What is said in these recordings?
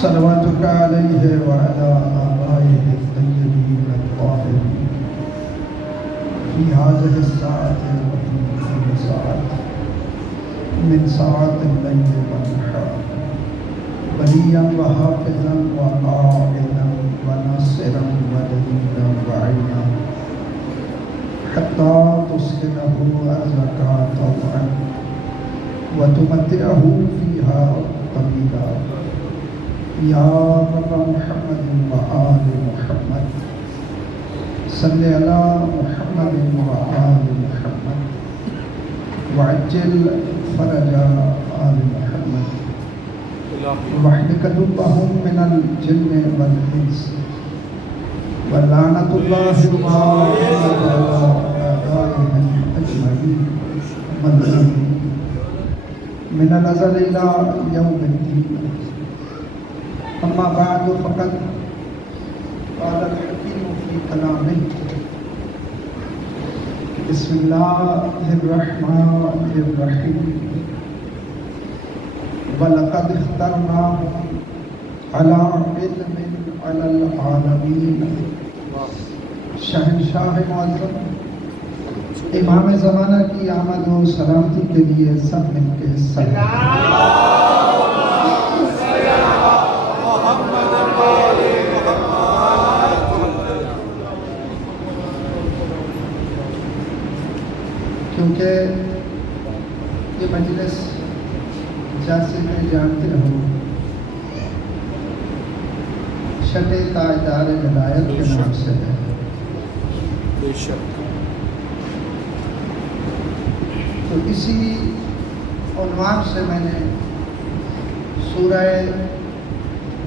صلواتك عليه وعلى آبائه الطيبين الطاهرين في هذه الساعة وفي كل ساعة من ساعات الليل والنهار وليا وحافظا وقائدا وناصرا ودليلا وعينا حتى تسكنه أرضك طوعا وتمتعه فيها طويلا یا رب محمد وآل محمد صل علی محمد وآل محمد وعجل فرج آل محمد واحلق قلوبهم من الجن والانس ولعنة الله على أعدائهم أجمعين من الأزل إلى يوم الدين. اما بعد فقد قال الحكيم في كلامه بسم الله الرحمن الرحيم ولقد اخترناهم على علم على العالمين. شہنشاہ معظم امام زمانہ کی آمد و سلامتی کے لیے سب مل کے سلام. کیونکہ یہ مجلس جیسے میں جانتے ہو شٹے تاجدار ہدایت کے نام سے ہے. بے شک. تو اسی عنوان سے میں نے سورہ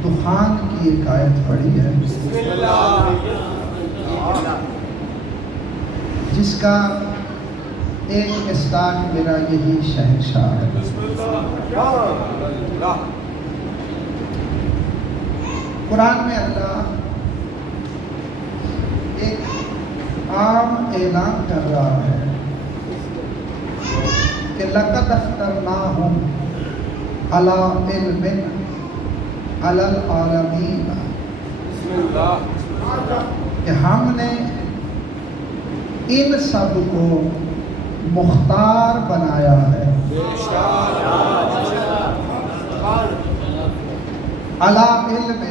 دخان کی ایک آیت پڑھی ہے جس کا ایک مصداق میرا یہی شہنشاہ ہے. قرآن میں اللہ ایک عام اعلان کر رہا ہے کہ لقد اخترناہم علی علم علی العالمین، کہ ہم نے ان سب کو مختار بنایا ہے. علی علم،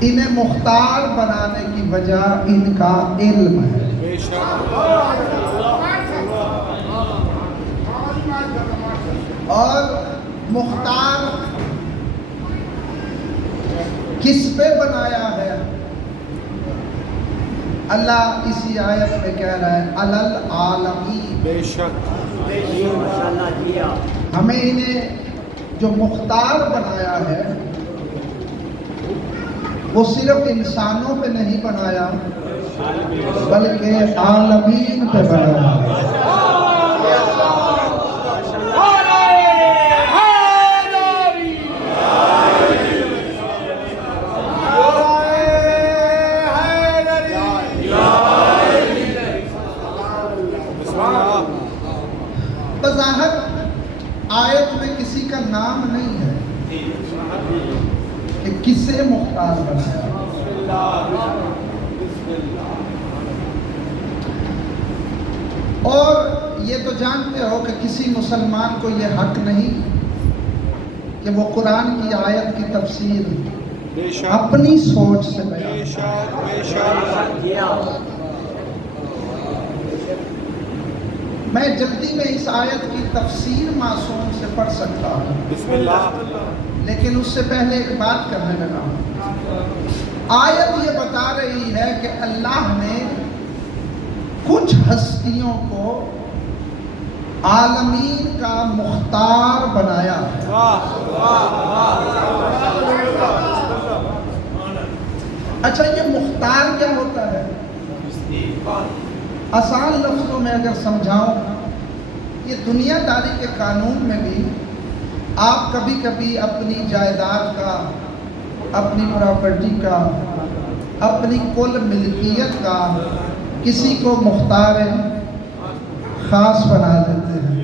انہیں مختار بنانے کی وجہ ان کا علم ہے. اور مختار کس پہ بنایا ہے؟ اللہ اسی آیت میں کہہ رہا ہے علی العالمین. بے شک. ہمیں انہیں جو مختار بنایا ہے وہ صرف انسانوں پہ نہیں بنایا بلکہ عالمین پہ بنایا ہے. بظاہر آیت میں کسی کا نام نہیں ہے کہ کسے مختار بنایا. اور یہ تو جانتے ہو کہ کسی مسلمان کو یہ حق نہیں کہ وہ قرآن کی آیت کی تفسیر اپنی سوچ سے بیان کرے. میں جلدی میں اس آیت کی تفسیر معصوم سے پڑھ سکتا ہوں بسم اللہ، لیکن اس سے پہلے ایک بات کرنے لگا ہوں. آیت یہ بتا رہی ہے کہ اللہ نے کچھ ہستیوں کو عالمین کا مختار بنایا ہے. اچھا، یہ مختار کیا ہوتا ہے؟ آسان لفظوں میں اگر سمجھاؤں، یہ دنیا داری کے قانون میں بھی آپ کبھی کبھی اپنی جائیداد کا، اپنی پراپرٹی کا، اپنی کل ملکیت کا کسی کو مختار خاص بنا دیتے ہیں.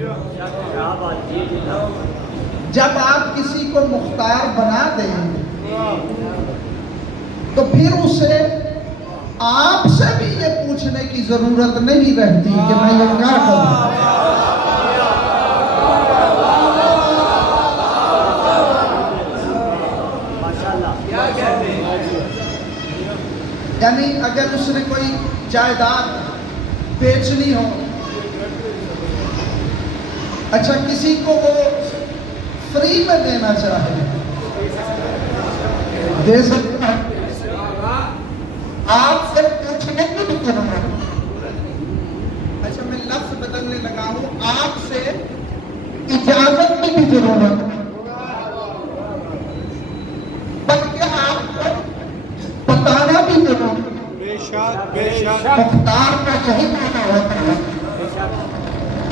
جب آپ کسی کو مختار بنا دیں تو پھر اسے آپ سے بھی یہ پوچھنے کی ضرورت نہیں رہتی کہ میں یہ کیا کروں. یعنی اگر اس نے کوئی جائیداد بیچنی ہو، اچھا کسی کو وہ فری میں دینا چاہے دے سکتا ہے. آپ سے پوچھنے کی بھی ضرورت ہے. اچھا میں لفظ بدلنے لگا ہوں، آپ سے اجازت کی بھی ضرورت ہے، بلکہ آپ کو بتانا بھی ضرورت ہے. بے شک مختار کا یہی معنی ہوتا ہے.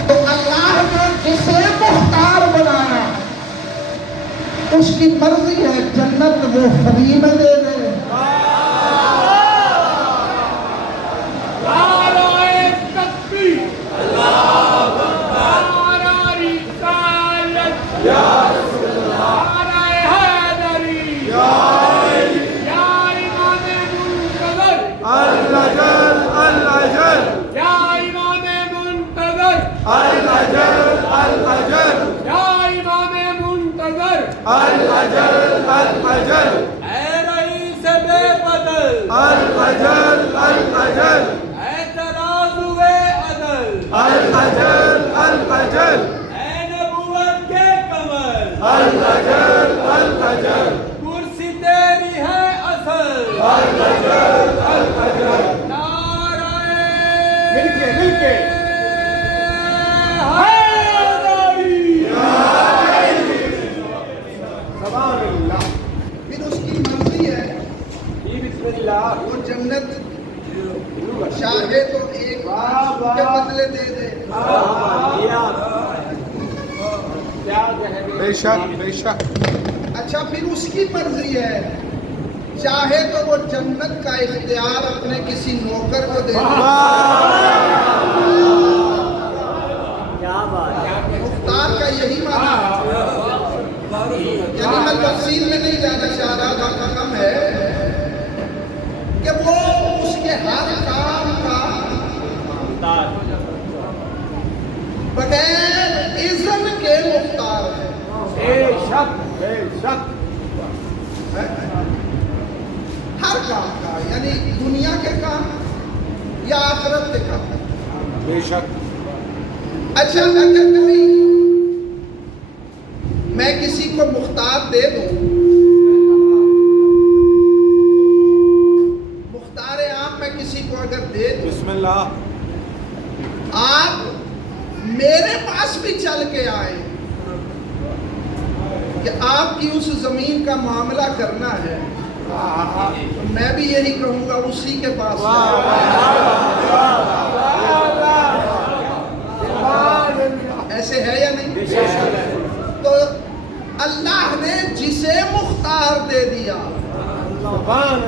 تو اللہ نے جسے مختار بنایا اس کی مرضی ہے جنت وہ فری میں دے دے. اے رئیس بے بدل الاجل الاجل اے ترازوے عدل الاجل الاجل اے نبوت کے کمر الاجل الاجل کرسی تیری ہے اصل الاجل الاجل نعرہ مل کے حیدری. پھر اس کی مرضی ہے بسم اللہ. وہ جنت چاہے تو ایک کے بدلے دے دے. بے شک بے شک. اچھا پھر اس کی مرضی ہے چاہے تو وہ جنت کا اختیار اپنے کسی نوکر کو دے دے. مختار کا یہی معنی ہے. یعنی میں تفصیل میں نہیں جانا چاہ رہا، کا کم ہے کہ وہ اس کے ہر کام کا بغیر اذن کے مختار ہے. بے شک بے شک. ہر کام کا، یعنی دنیا کے کام یا آخرت کے کام. بے شک. اچھا اگر کبھی میں کسی کو مختار دے دوں، مختار عام میں کسی کو اگر دے دوں، بسم اللہ. آپ میرے پاس بھی چل کے آئے کہ آپ کی اس زمین کا معاملہ کرنا ہے، تو میں بھی یہی کہوں گا اسی کے پاس ایسے ہے یا نہیں؟ تو اللہ نے جسے مختار دے دیا،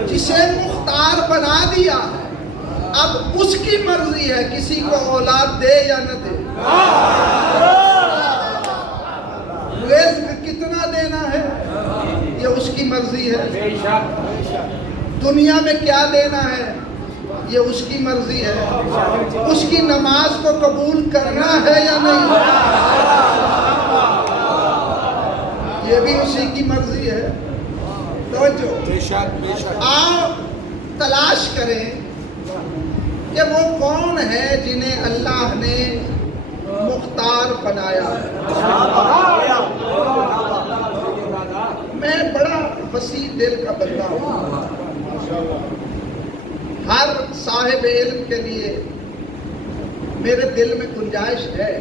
جسے مختار بنا دیا، اب اس کی مرضی ہے کسی کو اولاد دے یا نہ دے. رزق کتنا دینا ہے یہ اس کی مرضی ہے. دنیا میں کیا دینا ہے یہ اس کی مرضی ہے. اس کی نماز کو قبول کرنا ہے یا نہیں یہ بھی اسی کی مرضی ہے. توجہ. آؤ تلاش کریں کہ وہ کون ہے جنہیں اللہ نے مختار بنایا. میں بڑا وسیع دل کا بندہ ہوں. ہر صاحب علم کے لیے میرے دل میں گنجائش ہے.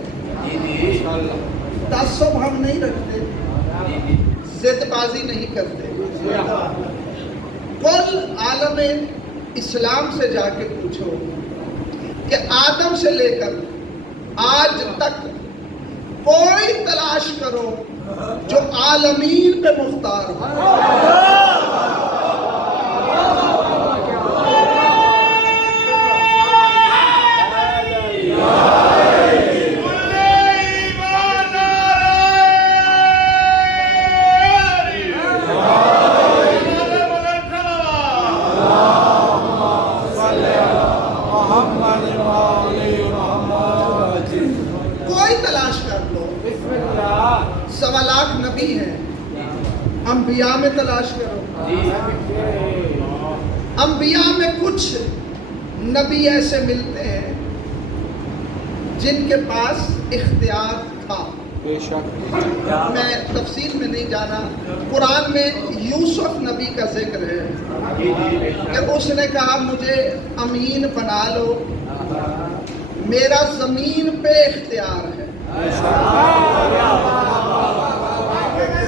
تعصب ہم نہیں رکھتے، ضد بازی نہیں کرتے. کل عالم اسلام سے جا کے پوچھو کہ آدم سے لے کر آج تک کوئی تلاش کرو جو عالمین پہ مختار ہو. انبیاء میں کچھ نبی ایسے ملتے ہیں جن کے پاس اختیار تھا. بے شک میں تفصیل میں نہیں جانا. قرآن میں یوسف نبی کا ذکر ہے کہ اس نے کہا مجھے امین بنا لو، میرا زمین پہ اختیار ہے،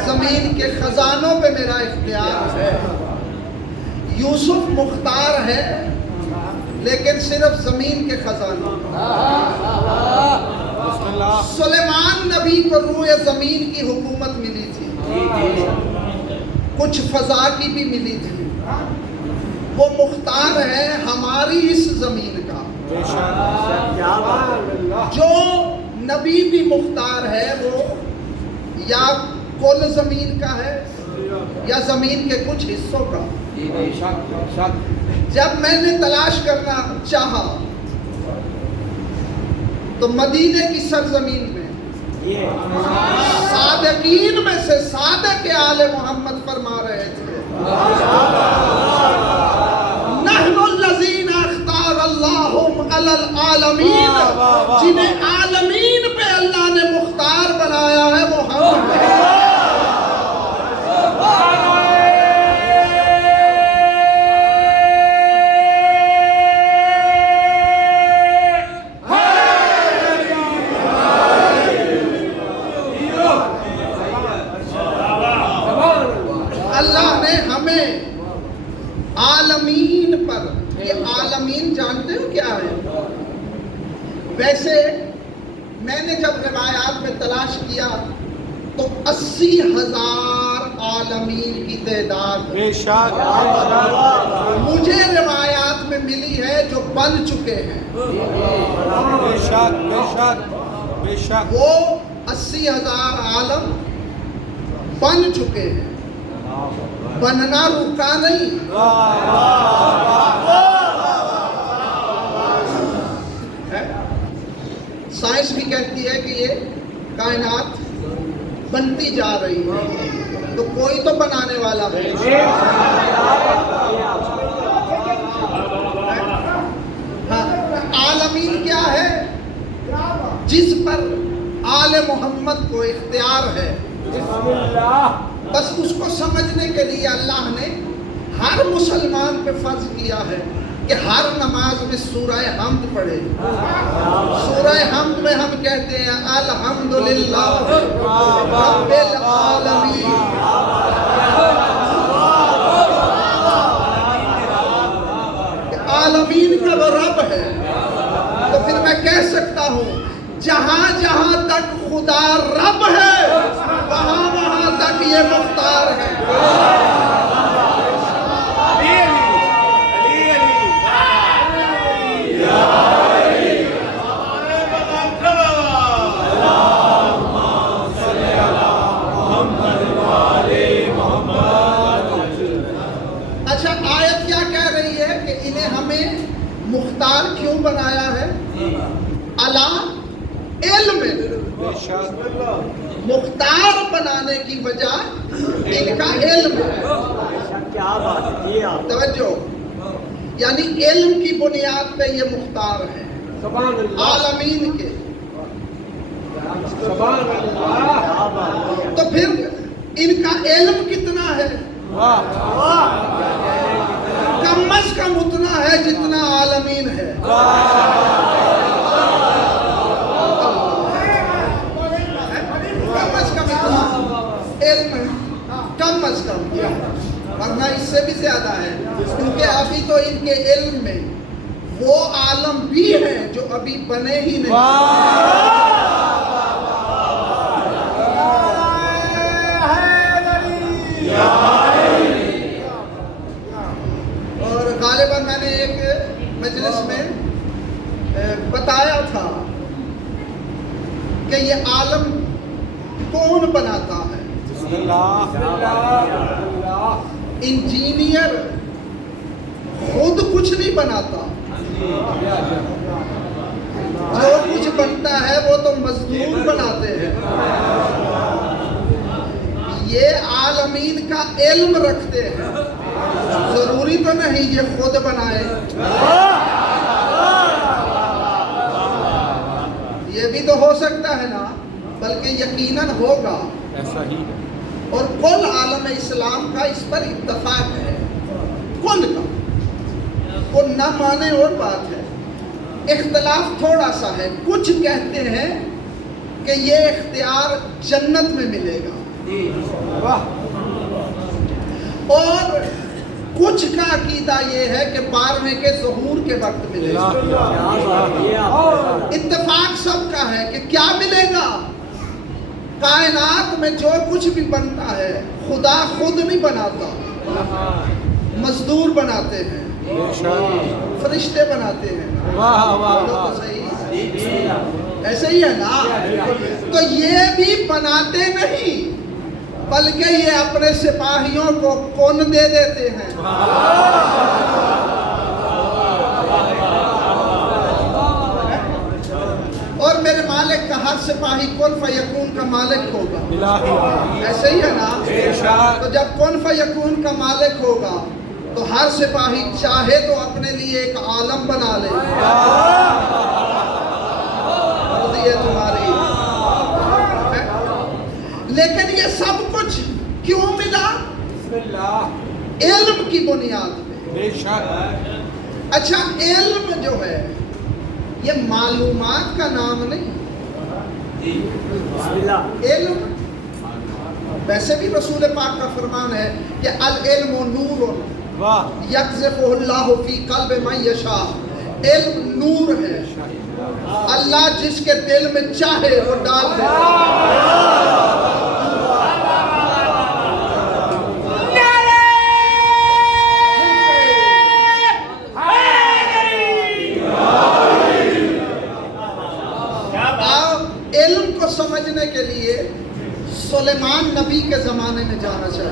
زمین کے خزانوں پہ میرا اختیار ہے. یوسف مختار ہے لیکن صرف زمین کے خزانوں. بسم اللہ. سلیمان نبی کو روئے زمین کی حکومت ملی تھی، کچھ فضا کی بھی ملی تھی. وہ مختار ہے ہماری اس زمین کا. بے شک جو نبی بھی مختار ہے وہ یا کل زمین کا ہے یا زمین کے کچھ حصوں کا. بے شک جب میں نے تلاش کرنا چاہا تو مدینے کی سرزمین میں صادقین میں سے صادق آل محمد فرما رہے تھے نحن الذین اختار اللہ علی العالمین، جنہیں عالمین پہ اللہ نے مختار بنایا ہے وہ ہم ہیں. اللہ نے ہمیں عالمین پر، یہ عالمین جانتے ہو کیا ہے؟ ویسے میں نے جب روایات میں تلاش کیا تو 80,000 عالمین کی تعداد بے شک مجھے روایات میں ملی ہے جو بن چکے ہیں. بے شک بے شک بے شک. وہ 80,000 عالم بن چکے ہیں، بننا رکا نہیں. سائنس بھی کہتی ہے کہ یہ کائنات بنتی جا رہی ہے تو کوئی تو بنانے والا ہے. ہاں، عالمین کیا ہے؟ جس پر آل محمد کو اختیار ہے. بس اس کو سمجھنے کے لیے اللہ نے ہر مسلمان پہ فرض کیا ہے کہ ہر نماز میں سورہ حمد پڑھے. سورہ حمد میں ہم کہتے ہیں الحمدللہ رب العالمین. عالمین کا وہ رب ہے. تو پھر میں کہہ سکتا ہوں جہاں جہاں تک خدا رب ہے وہاں وہاں تک یہ مختار ہے. اچھا، آیت کیا کہہ رہی ہے کہ انہیں ہمیں مختار کیوں بنایا ہے؟ اللہ علم. بے شک مختار بنانے کی وجہ ان کا علم ہے. توجہ، یعنی علم کی بنیاد پہ یہ مختار ہے عالمین کے. تو پھر ان کا علم کتنا ہے؟ کم از کم اتنا ہے جتنا عالمین ہے. کم از کم اتنا علم ہے، کم از کم، ورنہ اس سے بھی زیادہ ہے کیونکہ ابھی تو ان کے علم میں وہ عالم بھی ہیں جو ابھی بنے ہی نہیں. اور غالباً میں نے ایک مجلس میں بتایا تھا کہ یہ عالم کون بناتا ہے. انجینئر خود کچھ نہیں بناتا، جو کچھ بنتا ہے وہ تو مزدور بناتے ہیں. یہ عالمین کا علم رکھتے ہیں. بھی تو نہیں یہ خود بنائے، یہ بھی تو ہو سکتا ہے نا، بلکہ یقیناً ہوگا، ایسا ہی ہے۔ اور کل عالم اسلام کا اس پر اتفاق ہے، کل کا، وہ نہ مانے اور بات ہے، اختلاف تھوڑا سا ہے، کچھ کہتے ہیں کہ یہ اختیار جنت میں ملے گا، اور کچھ کا عقیدہ یہ ہے کہ 12ویں کے ظہور کے وقت ملے گا۔ اتفاق سب کا ہے کہ کیا ملے گا؟ کائنات میں جو کچھ بھی بنتا ہے خدا خود نہیں بناتا، مزدور بناتے ہیں، فرشتے بناتے ہیں، واہ واہ بولو واہ، تو صحیح، ایسے ہی ہے نا؟ تو یہ بھی بناتے نہیں، بلکہ یہ اپنے سپاہیوں کو کون دے دیتے ہیں۔ اور میرے مالک کا ہر سپاہی کن فیکون کا مالک ہوگا، الہی، ایسے ہی ہے نا؟ بے شک۔ تو جب کن فیکون کا مالک ہوگا تو ہر سپاہی چاہے تو اپنے لیے ایک عالم بنا لے، مرضی ہے تمہاری، لیکن یہ سب کچھ کیوں ملا؟ بسم اللہ، علم کی بنیاد پہ۔ بے شک۔ اچھا، علم جو ہے یہ معلومات کا نام نہیں، علم ویسے بھی رسول پاک کا فرمان ہے کہ العلم نور واہ، یقذف اللہ فی قلب من یشاء، علم نور ہے، اللہ جس کے دل میں چاہے وہ ڈال دیتا ہے۔ علم کو سمجھنے کے لیے سلیمان نبی کے زمانے میں جانا چاہیے۔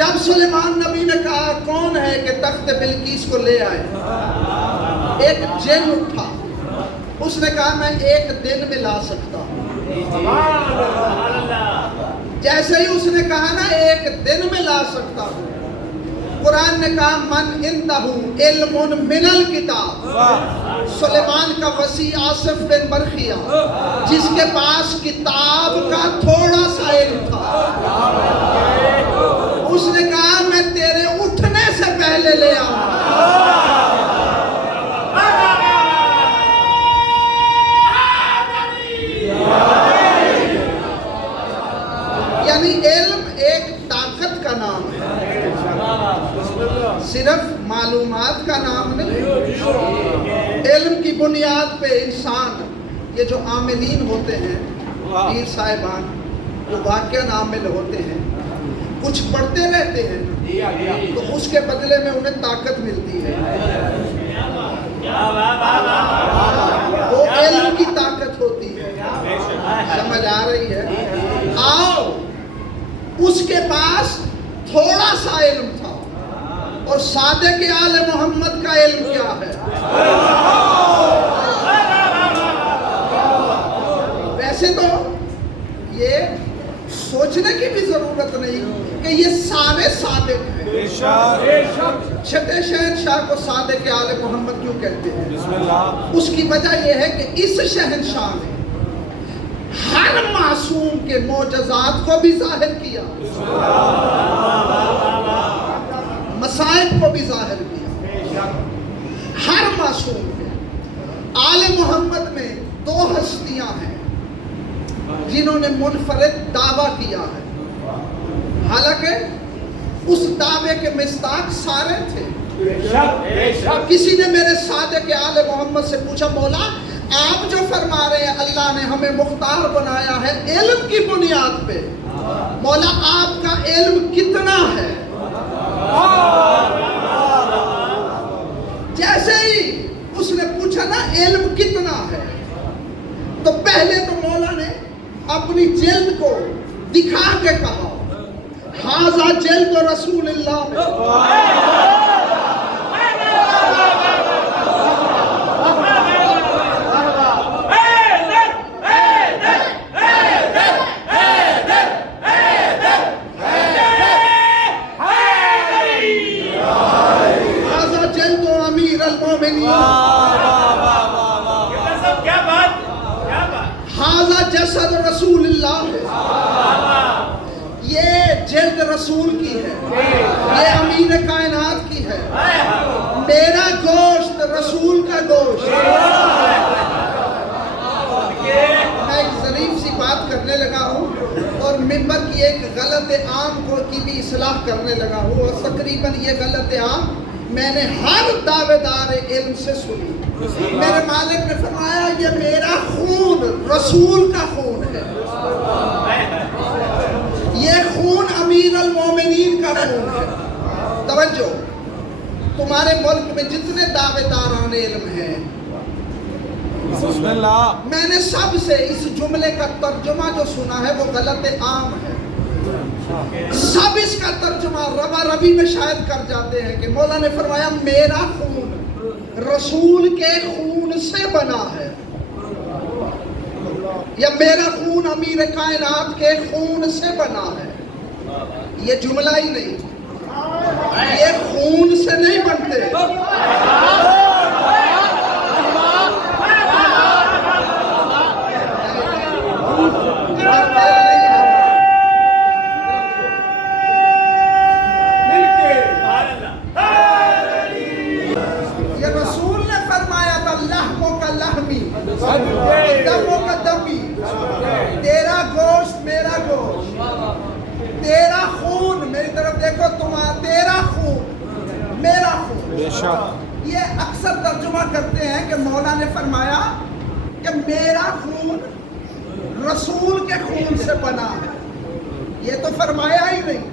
جب سلیمان نبی نے کہا کون ہے کہ تخت بلقیس کو لے آئے، ایک جن اٹھا، اس نے کہا میں ایک دن میں لا سکتا ہوں۔ جیسے ہی اس نے کہا نا ایک دن میں لا سکتا ہوں، قرآن نے کہا من عندہ علم من الکتاب، سلیمان کا وسیع آصف بن برخیہ جس کے پاس کتاب کا تھوڑا سا علم تھا، اس نے کہا میں تیرے اٹھنے سے پہلے لے آؤں۔ یعنی علم ایک طاقت کا نام ہے، صرف معلومات کا نام نہیں۔ علم کی بنیاد پہ انسان، یہ جو عاملین ہوتے ہیں، پیر صاحبان جو واقعاً عامل ہوتے ہیں، کچھ پڑھتے رہتے ہیں تو اس کے بدلے میں انہیں طاقت ملتی ہے، وہ علم کی طاقت ہوتی ہے، سمجھ آ رہی ہے؟ آؤ، اس کے پاس تھوڑا سا علم تھا، اور صادق آل محمد کا علم کیا ہے؟ ویسے تو یہ سوچنے کی بھی ضرورت نہیں کہ یہ سارے صادق ہیں۔ بے شک۔ چھٹے شہنشاہ کو صادق آل محمد کیوں کہتے ہیں؟ بسم اللہ۔ اس کی وجہ یہ ہے کہ اس شہنشاہ نے ہر معصوم کے معجزات کو بھی ظاہر کیا، مصائب کو بھی ظاہر کیا، ہر معصوم کے۔ آل محمد میں دو ہستیاں ہیں جنہوں نے منفرد دعویٰ کیا ہے، حالانکہ اس دعوے کے مصداق سارے تھے۔ کسی نے میرے صادق آل محمد سے پوچھا مولا آپ جو فرما رہے ہیں اللہ نے ہمیں مختار بنایا ہے علم کی بنیاد پہ، مولا آپ کا علم کتنا ہے؟ جیسے ہی اس نے پوچھا نا علم کتنا ہے، تو پہلے تو مولا نے اپنی جلد کو دکھا کے کہا ھذا جلد رسول اللہ، یہ امیر کائنات کی ہے. میرا گوشت رسول کا گوشت. میں ایک ظریف سی بات کرنے لگا ہوں اور ممبر کی ایک غلط عام کو کی بھی اصلاح کرنے لگا ہوں، اور تقریباً یہ غلط عام میں نے ہر دعوے دار علم سے سنی. میرے مالک نے فرمایا یہ میرا خون رسول کا خون ہے، یہ خون امیر المومنین کا خون ہے. توجہ، تمہارے ملک میں جتنے دعوے داران علم ہیں، بسم اللہ. میں نے سب سے اس جملے کا ترجمہ جو سنا ہے وہ غلط عام ہے. سب اس کا ترجمہ ربا ربی میں شاید کر جاتے ہیں کہ مولا نے فرمایا میرا خون رسول کے خون سے بنا ہے، یا میرا خون امیر کائنات کے خون سے بنا ہے. یہ جملہ ہی نہیں، یہ خون سے نہیں بنتے. یہ رسول نے فرمایا تھا لحموں کا لحمی، دموں کا دمی، تیرا گوشت میرا گوشت، تیرا خون میری طرف دیکھو، تیرا خون میرا خون. بے شک. یہ اکثر ترجمہ کرتے ہیں کہ مولا نے فرمایا کہ میرا خون رسول کے خون سے بنا ہے. یہ تو فرمایا ہی نہیں.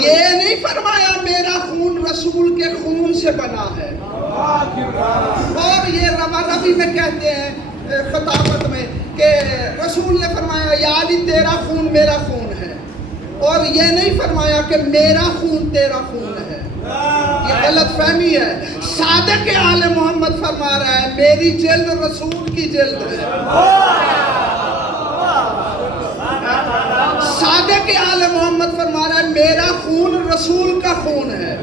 یہ نہیں فرمایا میرا خون رسول کے خون سے بنا ہے. اور یہ ربا ربی میں کہتے ہیں خطابت میں کہ رسول نے فرمایا یا علی تیرا خون میرا خون ہے، اور یہ نہیں فرمایا کہ میرا خون تیرا خون ہے. یہ غلط فہمی ہے. صادق آل محمد فرما رہا ہے میری جلد رسول کی جلد ہے. صادق آل محمد فرما رہا ہے میرا خون رسول کا خون ہے.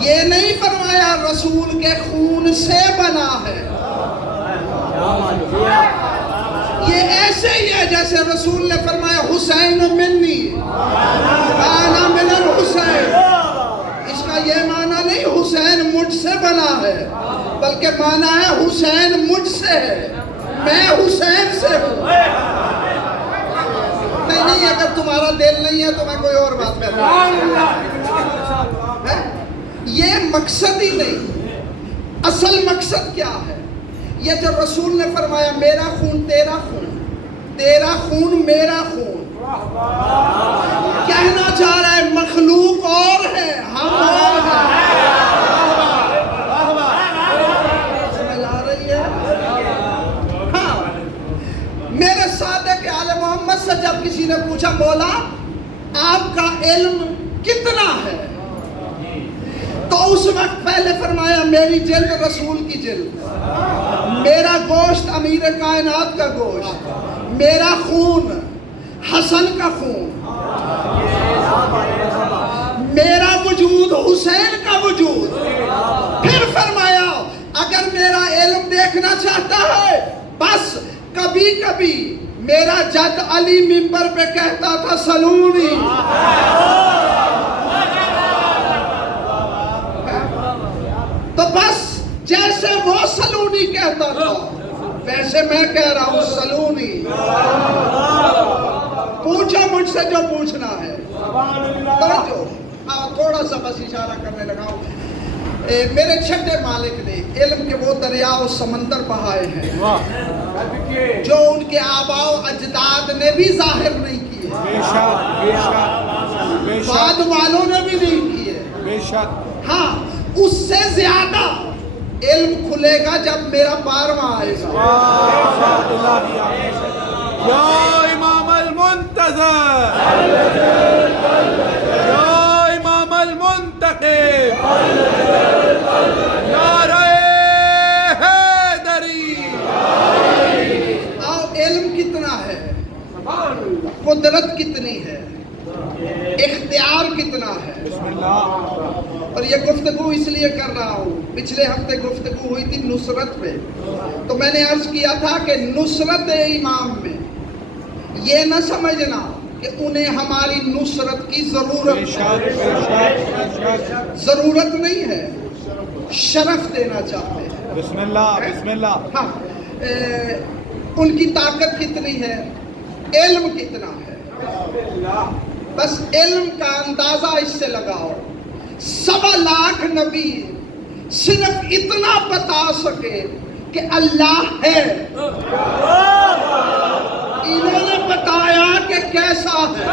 یہ نہیں فرمایا رسول کے خون سے بنا ہے. یہ ایسے ہی ہے جیسے رسول نے فرمایا حسین منی انا من الحسین. اس کا یہ معنی نہیں حسین مجھ سے بنا ہے، بلکہ معنی ہے حسین مجھ سے ہے، میں حسین سے ہوں. نہیں، اگر تمہارا دل نہیں ہے تو میں کوئی اور بات میں یہ مقصد ہی نہیں. اصل مقصد کیا ہے؟ یہ جو رسول نے فرمایا میرا خون تیرا خون، تیرا خون میرا خون، کہنا چاہ رہا ہے مخلوق اور ہے، ہم اور ہیں. سمجھ آ رہی ہے؟ ہاں. میرے صادق آل محمد سے جب کسی نے پوچھا مولا آپ کا علم کتنا ہے، تو اس وقت پہلے فرمایا میری جلد رسول کی جلد، میرا گوشت امیر کائنات کا گوشت، میرا خون حسن کا خون، میرا وجود حسین کا وجود. پھر فرمایا اگر میرا علم دیکھنا چاہتا ہے بس کبھی کبھی میرا جد علی منبر پہ کہتا تھا سلونی. تو بس جیسے وہ سلونی کہتا تھا ویسے میں کہہ رہا ہوں سلونی. پوچھو مجھ سے جو پوچھنا ہے. توجہ، تھوڑا سا بس اشارہ کرنے لگا ہوں. میرے چھٹے مالک نے علم کے وہ دریا و سمندر بہائے ہیں جو ان کے آباء و اجداد نے بھی ظاہر نہیں کیے، بعد والوں نے بھی نہیں کیے. ہاں، اس سے زیادہ علم کھلے گا جب میرا 12واں آئے گا. یا امام المنتظر، یا امام المنتقم، نعرہ حیدری. آؤ، علم کتنا ہے، قدرت کتنی ہے، اختیار کتنا ہے. اور یہ گفتگو اس لیے کر رہا ہوں، پچھلے ہفتے گفتگو ہوئی تھی نصرت پہ، تو میں نے عرض کیا تھا کہ نصرت امام میں یہ نہ سمجھنا کہ انہیں ہماری نصرت کی ضرورت ارشاد ارشاد ضرورت نہیں ہے، شرف دینا چاہتے ہیں۔ بسم اللہ بسم اللہ ہاں، ان کی طاقت کتنی ہے، علم کتنا ہے، بس علم کا اندازہ اس سے لگاؤ۔ 1.25 لاکھ نبی صرف اتنا بتا سکے کہ اللہ ہے، انہوں نے بتایا کہ کیسا ہے۔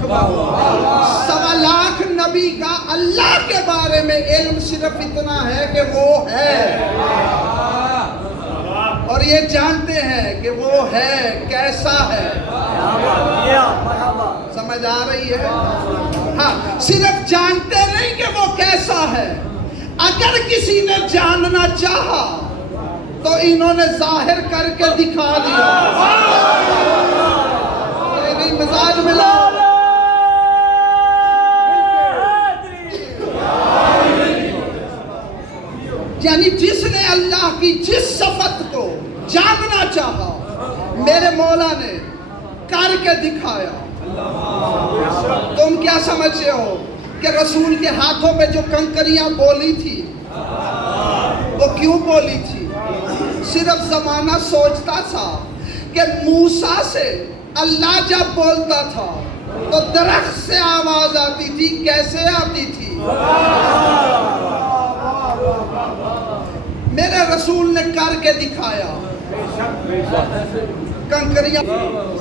1.25 لاکھ نبی کا اللہ کے بارے میں علم صرف اتنا ہے کہ وہ ہے، اور یہ جانتے ہیں کہ وہ ہے، کیسا ہے۔ سمجھ آ رہی ہے؟ ہاں، صرف جانتے نہیں کہ وہ کیسا ہے، اگر کسی نے جاننا چاہا تو انہوں نے ظاہر کر کے دکھا دیا۔ نہیں مزاج ملا۔ یعنی جس نے اللہ کی جس صفت کو جاننا چاہا میرے مولا نے کر کے دکھایا۔ تم کیا سمجھتے ہو کہ رسول کے ہاتھوں پہ جو کنکریاں بولی تھی وہ کیوں بولی تھی؟ صرف زمانہ سوچتا تھا کہ موسیٰ سے اللہ جب بولتا تھا تو درخت سے آواز آتی تھی، کیسے آتی تھی؟ میرے رسول نے کر کے دکھایا، کنکریاں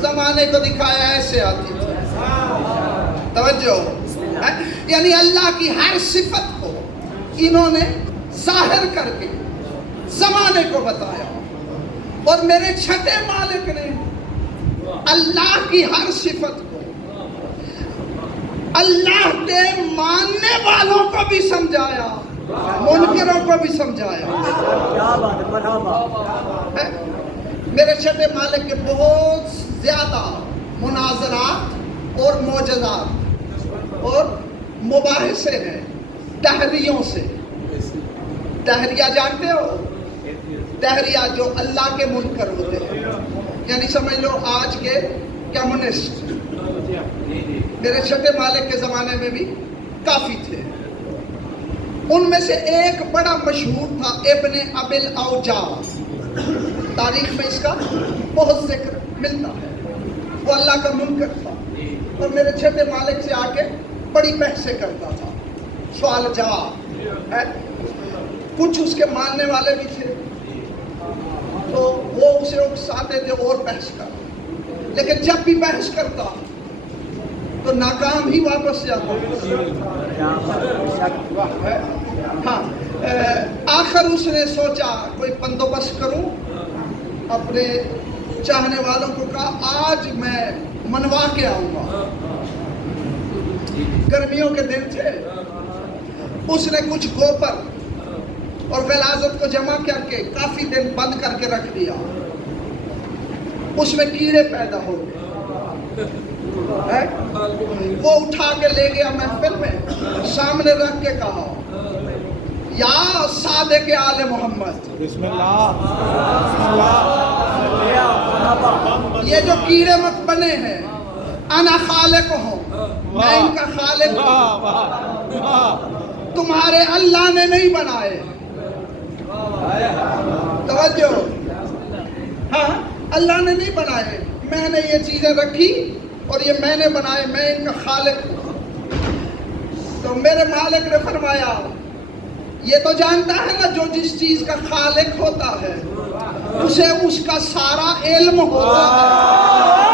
زمانے کو دکھایا، ایسے آتی تھی۔ توجہ، یعنی اللہ کی ہر صفت کو انہوں نے ظاہر کر کے زمانے کو بتایا، اور میرے چھٹے مالک نے اللہ کی ہر صفت کو اللہ کے ماننے والوں کو بھی سمجھایا، منکروں کو بھی سمجھایا۔ میرے چھٹے مالک کے بہت زیادہ مناظرات اور معجزات اور مباحثے ہیں دہریوں سے۔ دہریہ جانتے ہو؟ دہریہ جو اللہ کے منکر ہوتے ہیں، یعنی سمجھ لو آج کے کمیونسٹ۔ میرے چھٹے مالک کے زمانے میں بھی کافی تھے، ان میں سے ایک بڑا مشہور تھا ابن ابی الاوجاع، تاریخ میں اس کا بہت ذکر ملتا ہے۔ وہ اللہ کا منکر تھا اور میرے چھٹے مالک سے آ کے بڑی بحثیں کرتا تھا، سوال جواب ہے۔ کچھ اس کے ماننے والے بھی تھے تو وہ اسے اکساتے تھے اور بحث کر، لیکن جب بھی بحث کرتا تو ناکام ہی واپس جاتا۔ ہاں، آخر اس نے سوچا کوئی بندوبست کروں، اپنے چاہنے والوں کو کہا آج میں منوا کے آؤں گا۔ گرمیوں کے دن تھے، اس نے کچھ گوبر اور غلاظت کو جمع کر کے کافی دن بند کر کے رکھ دیا، اس میں کیڑے پیدا ہو گئے۔ وہ اٹھا کے لے گیا محفل میں، سامنے رکھ کے کہا یا صادق آل محمد، بسم اللہ بسم اللہ، یہ جو کیڑے مت بنے ہیں انا خالق ہوں، میں ان کا خالق ہوں، تمہارے اللہ نے نہیں بنائے۔ توجہ، ہاں، اللہ نے نہیں بنائے، میں نے یہ چیزیں رکھی اور یہ میں نے بنائے، میں ان کا خالق ہوں۔ تو میرے مالک نے فرمایا یہ تو جانتا ہے نا جو جس چیز کا خالق ہوتا ہے اسے اس کا سارا علم ہوتا ہے۔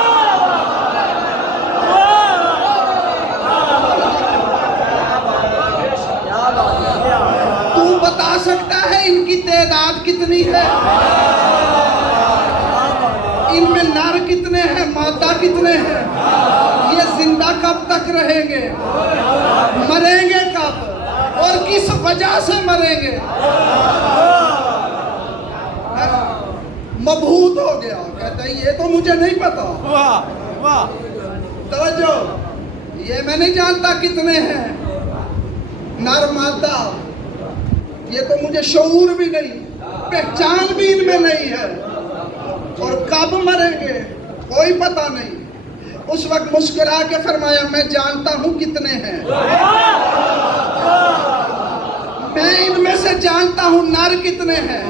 تو بتا سکتا ہے ان کی تعداد کتنی ہے، ان میں نر کتنے ہیں، مادہ کتنے ہیں، یہ زندہ کب تک رہیں گے، مریں گے کب اور کس وجہ سے مریں گے۔ مبہوت ہو گیا، کہتا ہے یہ تو مجھے نہیں پتا۔ واہ واہ، توجہ، یہ میں نہیں جانتا کتنے ہیں نر مادہ، یہ تو مجھے شعور بھی نہیں، پہچان بھی ان میں نہیں ہے۔ اور کب مریں گے کوئی پتہ نہیں. اس وقت مسکرا کے فرمایا میں جانتا ہوں کتنے ہیں, میں ان میں سے جانتا ہوں نر کتنے ہیں,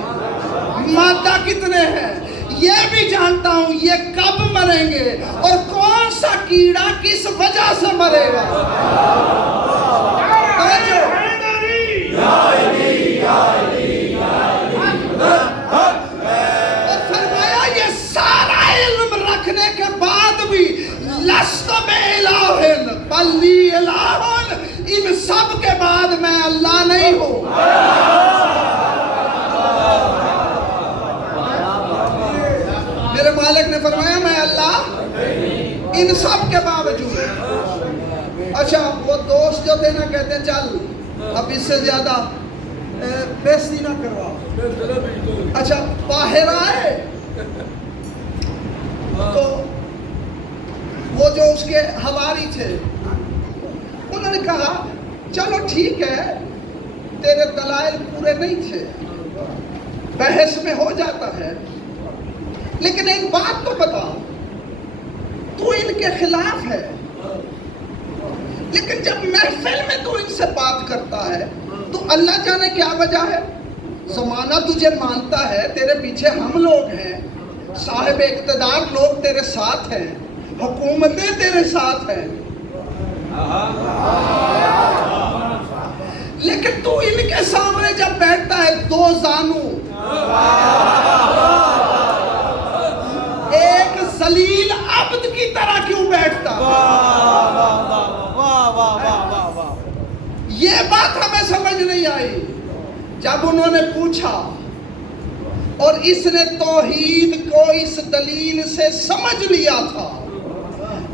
مادہ کتنے ہیں, یہ بھی جانتا ہوں یہ کب مریں گے اور کون سا کیڑا کس وجہ سے مرے گا. اور فرمایا یہ سارا علم رکھنے کے بعد بھی لست بِإِلَٰهٍ بل لی الہ, ان سب کے بعد میں اللہ نہیں ہوں. میرے مالک نے فرمایا میں اللہ ان سب کے باوجود. اچھا وہ دوست جو تھے نا کہتے ہیں چل اب اس سے زیادہ بےزتی نہ کروا. اچھا باہر آئے تو وہ جو اس کے حواری تھے انہوں نے کہا چلو ٹھیک ہے تیرے دلائل پورے نہیں تھے, بحث میں ہو جاتا ہے, لیکن ایک بات تو بتا, تو ان کے خلاف ہے لیکن جب محفل میں تو ان سے بات کرتا ہے تو اللہ جانے کیا وجہ ہے. زمانہ تجھے مانتا ہے, تیرے پیچھے ہم لوگ ہیں, صاحب اقتدار لوگ تیرے ساتھ ہیں, حکومتیں تیرے ساتھ ہیں, لیکن تو ان کے سامنے جب بیٹھتا ہے دو زانو ایک ذلیل عبد کی طرح کیوں بیٹھتا ہے. یہ بات ہمیں سمجھ نہیں آئی. جب انہوں نے پوچھا اور اس نے توحید کو اس دلیل سے سمجھ لیا تھا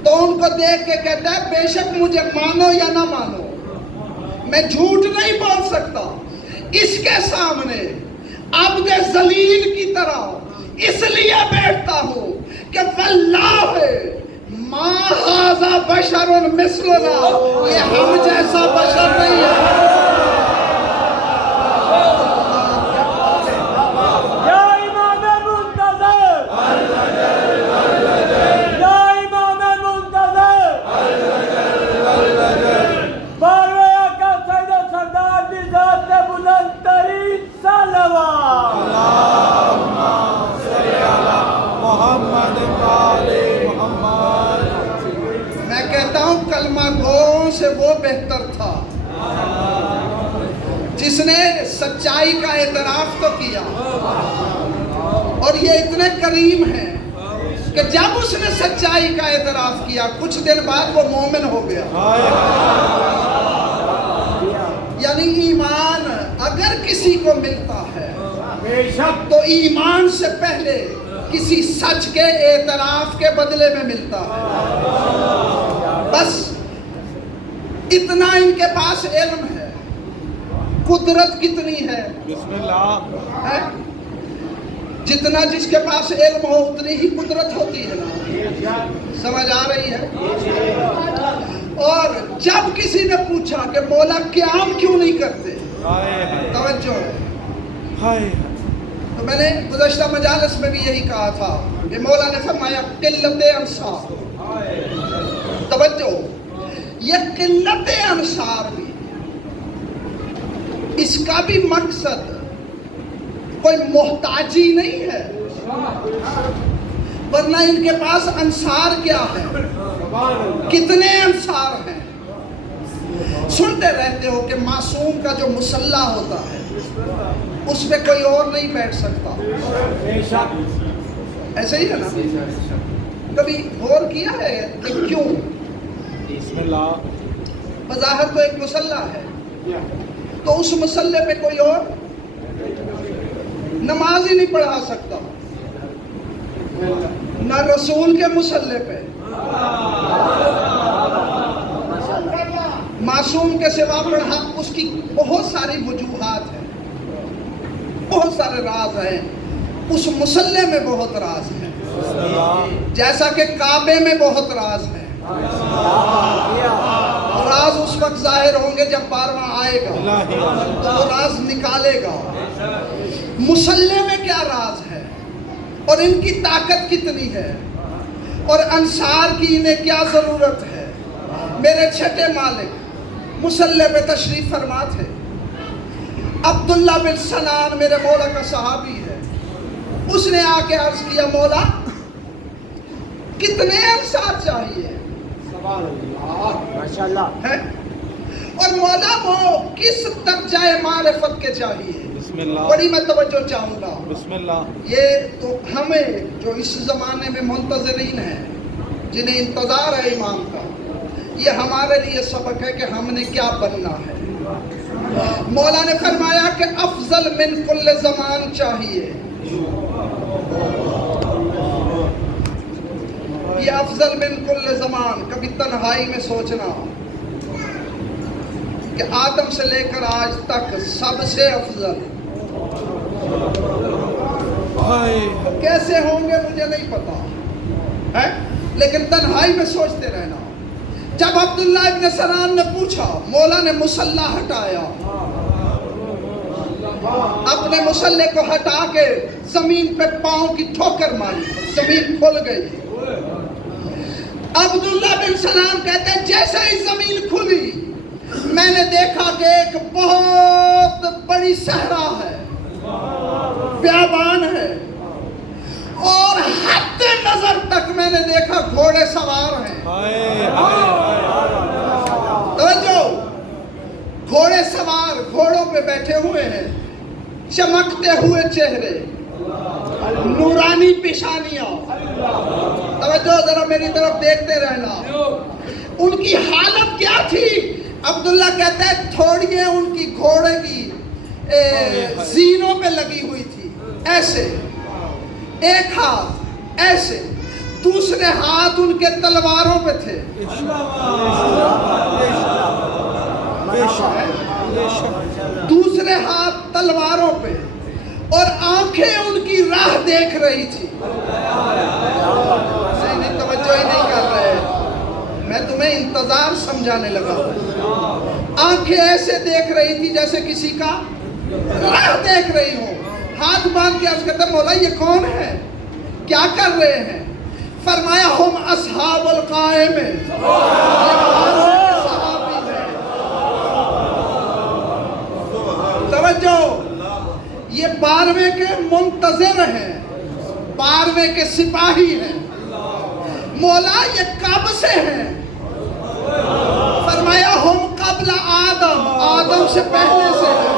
تو ان کو دیکھ کے کہتا ہے بے شک مجھے مانو یا نہ مانو, میں جھوٹ نہیں بول سکتا. اس کے سامنے عبد ذلیل کی طرح اس لیے بیٹھتا ہوں کہ واللہ ما ھذا بشر مثلنا, یہ ہم جیسا بشر نہیں ہے. سے وہ بہتر تھا جس نے سچائی کا اعتراف تو کیا, اور یہ اتنے کریم ہیں کہ جب اس نے سچائی کا اعتراف کیا کچھ دن بعد وہ مومن ہو گیا. یعنی ایمان اگر کسی کو ملتا ہے تو ایمان سے پہلے کسی سچ کے اعتراف کے بدلے میں ملتا ہے. بس اتنا ان کے پاس علم ہے. قدرت کتنی ہے, بسم اللہ, جتنا جس کے پاس علم ہو اتنی ہی قدرت ہوتی ہے نا, سمجھ آ رہی ہے. اور جب کسی نے پوچھا کہ مولا قیام کیوں نہیں کرتے, توجہ ہے, تو میں نے گزشتہ مجالس میں بھی یہی کہا تھا کہ مولا نے فرمایا قلت انصار. توجہ, یہ قلت انصار بھی اس کا بھی مقصد کوئی محتاجی نہیں ہے, ورنہ ان کے پاس انصار کیا ہے, کتنے انصار ہیں. سنتے رہتے ہو کہ معصوم کا جو مصلی ہوتا ہے اس پہ کوئی اور نہیں بیٹھ سکتا, ایسے ہی ہے نا. کبھی غور کیا ہے کہ کیوں؟ بسم اللہ, بظاہر تو ایک مصلی ہے تو اس مصلی پہ کوئی اور نماز ہی نہیں پڑھا سکتا, نہ رسول کے مصلی پہ. معصوم کے سوا پڑھا, اس کی بہت ساری وجوہات ہیں, بہت سارے راز ہیں. اس مصلی میں بہت راز ہیں, جیسا کہ کعبے میں بہت راز ہیں. راز اس وقت ظاہر ہوں گے جب بارواں آئے گا تو وہ راز نکالے گا. مصلی میں کیا راز ہے؟ اور ان کی طاقت کتنی ہے اور انصار کی انہیں کیا ضرورت ہے. میرے چھٹے مالک مصلی پہ تشریف فرما تھے. عبداللہ بن سنان میرے مولا کا صحابی ہے. اس نے آ کے عرض کیا مولا کتنے انصار چاہیے ہے؟ اور مولا وہ کس درجۂ معرفت کے چاہیے. بسم اللہ بڑی میں توجہ چاہوں گا. بسم اللہ. یہ تو ہمیں جو اس زمانے میں منتظرین ہیں جنہیں انتظار ہے امام کا، یہ ہمارے لیے سبق ہے کہ ہم نے کیا بننا ہے. مولا نے فرمایا کہ افضل من کل زمان چاہیے. یہ افضل من کل زمان. کبھی تنہائی میں سوچنا کہ آدم سے لے کر آج تک سب سے افضل کیسے ہوں گے مجھے نہیں پتا ہے، لیکن تنہائی میں سوچتے رہنا. جب عبداللہ ابن سنان نے پوچھا، مولا نے مصلی ہٹایا، اپنے مصلی کو ہٹا کے زمین پہ پاؤں کی ٹھوکر ماری، زمین کھل گئی. عبداللہ بن سنان کہتے ہیں جیسے ہی زمین کھلی میں نے دیکھا کہ ایک بہت بڑی صحرا ہے، بیابان ہے، اور حد نظر تک میں نے دیکھا گھوڑے سوار ہیں. توجہ، گھوڑے سوار گھوڑوں پہ بیٹھے ہوئے ہیں، چمکتے ہوئے چہرے، نورانی پیشانیاں. توجہ ذرا میری طرف دیکھتے رہنا. ان کی حالت کیا تھی؟ عبداللہ کہتا ہے تھوڑی ان کی گھوڑے کی زینوں پہ لگی ہوئی تھی، ایسے ایک ہاتھ ایسے، دوسرے ہاتھ ان کے تلواروں پہ تھے. دوسرے ہاتھ تلواروں پہ، اور آنکھیں ان کی راہ دیکھ رہی تھی. نہیں توجہ ہی نہیں کر رہے، میں تمہیں انتظار سمجھانے لگا. آنکھیں ایسے دیکھ رہی تھی جیسے کسی کا راہ دیکھ رہی ہو. ہاتھ باندھ کے عرض کرتا مولا یہ کون ہے، کیا کر رہے ہیں؟ فرمایا ہم اصحاب القائم. توجہ، یہ 12ویں کے منتظر ہیں، 12ویں کے سپاہی ہیں. مولا یہ کب سے ہیں؟ فرمایا ہم قبل آدم، آدم سے پہلے سے ہیں.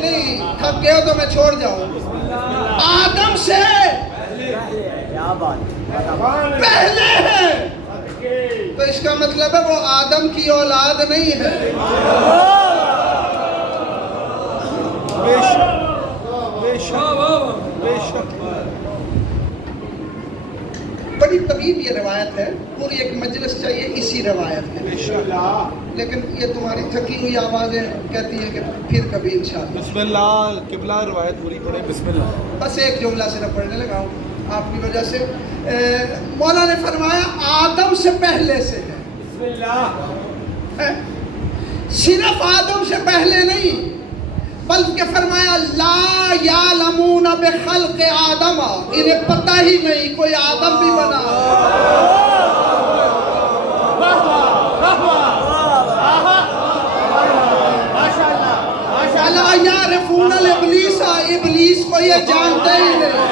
نہیں تھک گئے ہو تو میں چھوڑ جاؤں. آدم سے پہلے ہے، تو اس کا مطلب ہے وہ آدم کی اولاد نہیں ہے. بڑی طویل یہ روایت ہے، پوری ایک مجلس چاہیے اسی روایت میں، لیکن یہ تمہاری تھکی ہوئی آوازیں کہتی ہیں کہ پھر کبھی انشاءاللہ. بسم اللہ. قبلہ روایت پوری پڑھیں. بسم اللہ. بس ایک جملہ صرف پڑھنے لگا ہوں آپ کی وجہ سے. مولا نے فرمایا آدم سے پہلے سے ہے. بسم اللہ. صرف آدم سے پہلے نہیں، بلکہ فرمایا لا یعلمون بخلق آدم، انہیں پتہ ہی نہیں کوئی آدم بھی بنا. لا یعرفون الابلیس، ابلیس کو یہ جانتے ہی نہیں.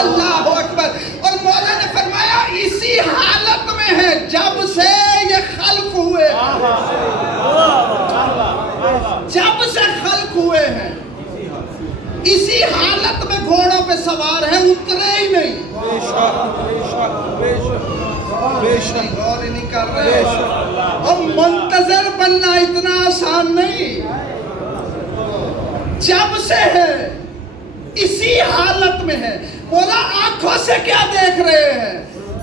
اللہ اکبر. اور مولا نے فرمایا اسی حالت میں ہے جب سے یہ خلق ہوئے ہیں، جب سے خلق ہوئے ہیں اسی حالت میں گھوڑوں پہ سوار ہے، اترے ہی نہیں. غور نہیں کر رہے. اور منتظر بننا اتنا آسان نہیں. جب سے ہے اسی حالت میں ہے. بولا آنکھوں سے کیا دیکھ رہے ہیں؟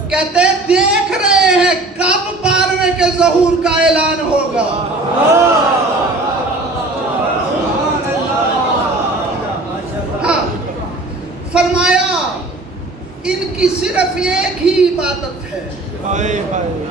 کہتے دیکھ رہے ہیں کب 12ویں کے ظہور کا اعلان ہوگا. ہاں فرمایا ان کی صرف ایک ہی عبادت ہے،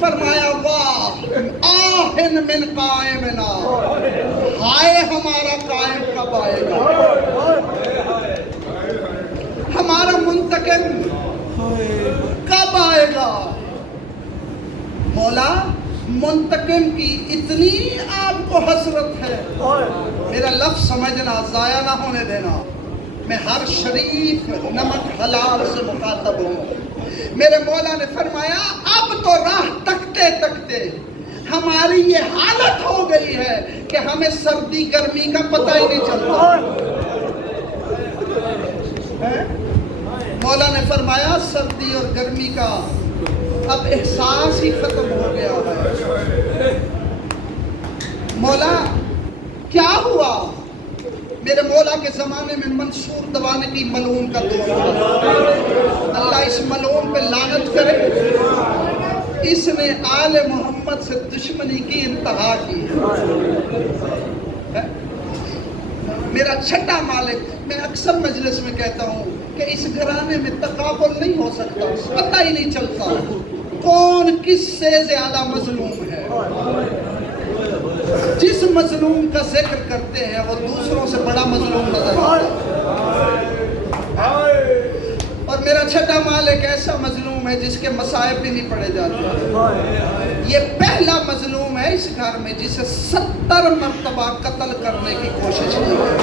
فرمایا واہ آہن من قائمنا، ہائے ہمارا قائم کب آئے گا، ہمارا منتقم کب آئے گا۔ مولا منتقم کی اتنی آپ کو حسرت ہے، میرا لفظ سمجھنا، ضائع نہ ہونے دینا، میں ہر شریف نمک حلال سے مخاطب ہوں۔ میرے مولا نے فرمایا اب تو راہ تکتے تکتے ہماری یہ حالت ہو گئی ہے کہ ہمیں سردی گرمی کا پتہ ہی نہیں چلتا۔ مولا نے فرمایا سردی اور گرمی کا اب احساس ہی ختم ہو گیا ہے۔ مولا کیا ہوا؟ میرے مولا کے زمانے میں منصور دوانے کی ملعون کا دور تھا، اللہ اس ملعون پہ لعنت کرے، اس نے آل محمد سے دشمنی کی انتہا کی ہے۔ میرا چھٹا مالک، میں اکثر مجلس میں کہتا ہوں کہ اس گھرانے میں تقابل نہیں ہو سکتا، پتہ ہی نہیں چلتا کون کس سے زیادہ مظلوم ہے۔ جس مظلوم کا ذکر کرتے ہیں وہ دوسروں سے بڑا مظلوم نظر آتا ہے، اور میرا چھٹا مال ایک ایسا مظلوم ہے جس کے مصائب بھی نہیں پڑے جاتے۔ یہ پہلا مظلوم ہے اس گھر میں جسے 70 مرتبہ قتل کرنے کی کوشش کی گئی۔